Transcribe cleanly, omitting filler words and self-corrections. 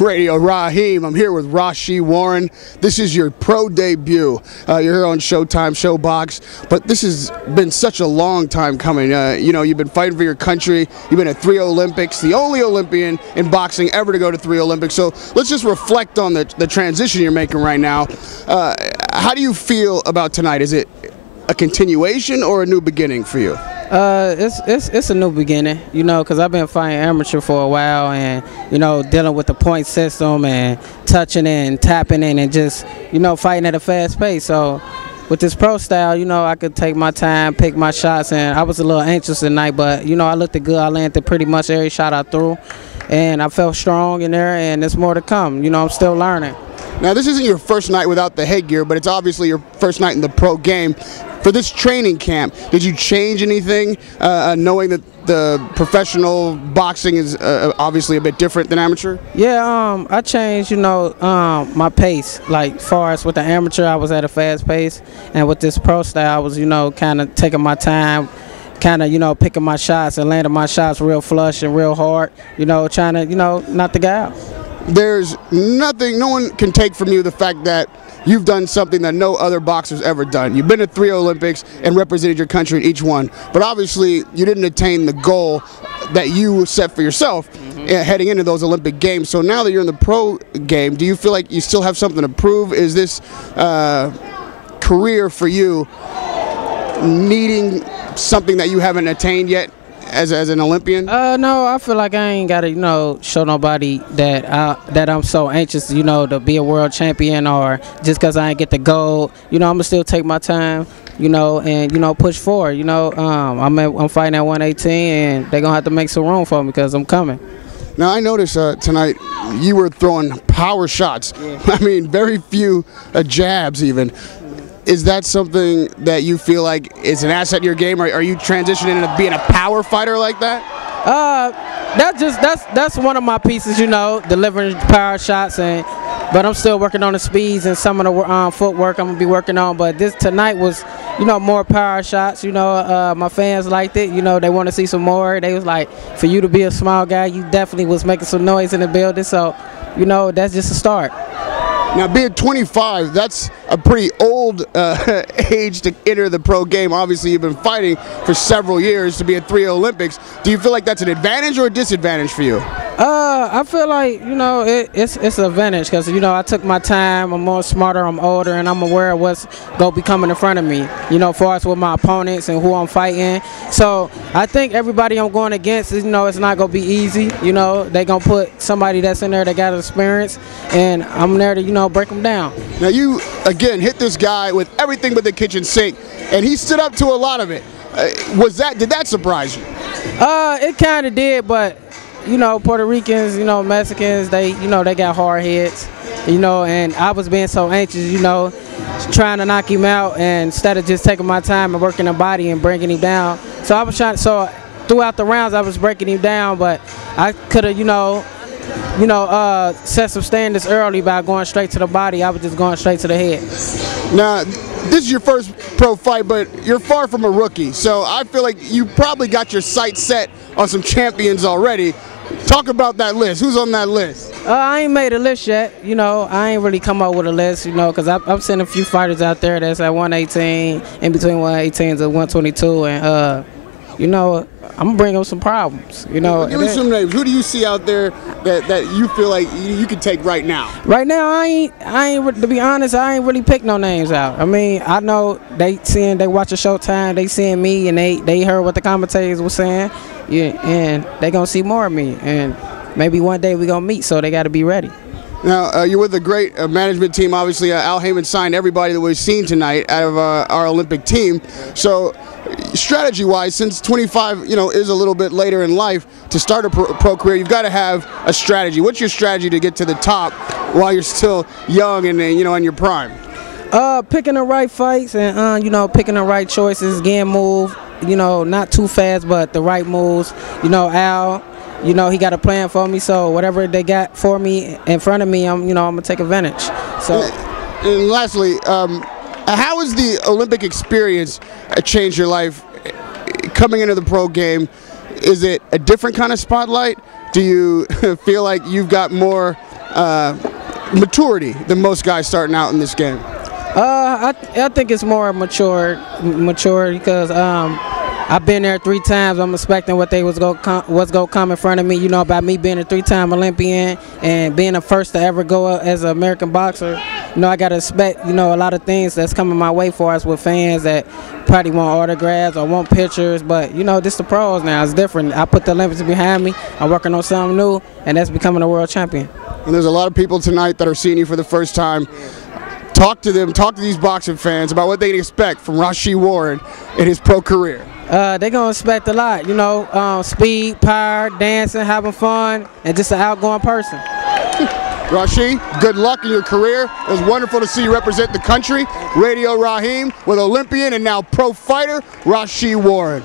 Radio Rahim. I'm here with Rau'Shee Warren. This is your pro debut. You're here on Showtime, Showbox, but this has been such a long time coming. You know, you've been fighting for your country. You've been at 3 Olympics, the only Olympian in boxing ever to go to 3 Olympics. So let's just reflect on the transition you're making right now. How do you feel about tonight? Is it a continuation or a new beginning for you? It's a new beginning, you know, because I've been fighting amateur for a while, and you know, dealing with the point system and touching it and tapping it and just, you know, fighting at a fast pace. So with this pro style, you know, I could take my time, pick my shots, and I was a little anxious tonight, but you know, I looked good. I landed pretty much every shot I threw, and I felt strong in there, and there's more to come. You know, I'm still learning. Now, this isn't your first night without the headgear, but it's obviously your first night in the pro game. For this training camp, did you change anything, knowing that the professional boxing is obviously a bit different than amateur? Yeah, I changed, you know, my pace. Like, far as with the amateur, I was at a fast pace, and with this pro style, I was, you know, kind of taking my time, kind of, you know, picking my shots and landing my shots real flush and real hard, you know, trying to, you know, knock the guy out. There's nothing, no one can take from you the fact that you've done something that no other boxer's ever done. You've been to 3 Olympics and represented your country in each one, but obviously you didn't attain the goal that you set for yourself heading into those Olympic Games. So now that you're in the pro game, do you feel like you still have something to prove? Is this career for you needing something that you haven't attained yet as an Olympian? No, I feel like I ain't gotta, you know, show nobody that I'm so anxious, you know, to be a world champion, or just because I ain't get the gold. You know, I'm gonna still take my time, you know, and you know, push forward. You know, I'm fighting at 118, and they're gonna have to make some room for me because I'm coming. Now, I noticed tonight you were throwing power shots. Yeah. I mean, very few jabs even. Is that something that you feel like is an asset in your game? Are you transitioning into being a power fighter like that? That's one of my pieces, you know, delivering power shots, but I'm still working on the speeds and some of the footwork I'm gonna be working on. But this tonight was, you know, more power shots. You know, my fans liked it. You know, they want to see some more. They was like, for you to be a small guy, you definitely was making some noise in the building. So, you know, that's just a start. Now, being 25, that's a pretty old age to enter the pro game. Obviously, you've been fighting for several years to be at 3 Olympics. Do you feel like that's an advantage or a disadvantage for you? I feel like, you know, it's an advantage because, you know, I took my time. I'm more smarter, I'm older, and I'm aware of what's going to be coming in front of me, you know, as far as with my opponents and who I'm fighting. So I think everybody I'm going against, you know, it's not going to be easy. You know, they're going to put somebody that's in there that got experience, and I'm there to, you know, break them down. Now, you, again, hit this guy with everything but the kitchen sink, and he stood up to a lot of it. Did that surprise you? It kind of did, but you know, Puerto Ricans, you know, Mexicans, they got hard heads, you know, and I was being so anxious, you know, trying to knock him out, and instead of just taking my time and working the body and bringing him down. So I was trying, so throughout the rounds I was breaking him down, but I could have, you know, set some standards early by going straight to the body. I was just going straight to the head. Now, this is your first pro fight, but you're far from a rookie, so I feel like you probably got your sights set on some champions already. Talk about that list. Who's on that list? I ain't made a list yet. You know, I ain't really come up with a list, you know, because I'm seeing a few fighters out there that's at 118, in between 118 to 122, and, you know, I'm gonna bring up some problems, you know. Give me some names. Who do you see out there that you feel like you can take right now? Right now, I ain't. To be honest, I ain't really pick no names out. I mean, I know they watch a Showtime, they seeing me, and they heard what the commentators were saying, yeah, and they gonna see more of me, and maybe one day we gonna meet. So they got to be ready. Now, you're with a great management team. Obviously, Al Heyman signed everybody that we've seen tonight out of our Olympic team. So, strategy-wise, since 25, you know, is a little bit later in life to start a pro career, you've got to have a strategy. What's your strategy to get to the top while you're still young and, you know, in your prime? Picking the right fights and, you know, picking the right choices, getting moved, you know, not too fast, but the right moves. You know, Al, you know, he got a plan for me, so whatever they got for me in front of me, I'm gonna take advantage. So, and lastly, how has the Olympic experience changed your life coming into the pro game? Is it a different kind of spotlight? Do you feel like you've got more maturity than most guys starting out in this game? I think it's more mature because I've been there 3 times. I'm expecting what they was gonna come in front of me. You know, about me being a 3-time Olympian and being the first to ever go as an American boxer. You know, I gotta expect a lot of things that's coming my way for us with fans that probably want autographs or want pictures. But this the pros now. It's different. I put the Olympics behind me. I'm working on something new, and that's becoming a world champion. And there's a lot of people tonight that are seeing you for the first time. Talk to them. Talk to these boxing fans about what they can expect from Rau'Shee Warren in his pro career. They're going to expect a lot, speed, power, dancing, having fun, and just an outgoing person. Rau'Shee, good luck in your career. It was wonderful to see you represent the country. Radio Rahim with Olympian and now pro fighter Rau'Shee Warren.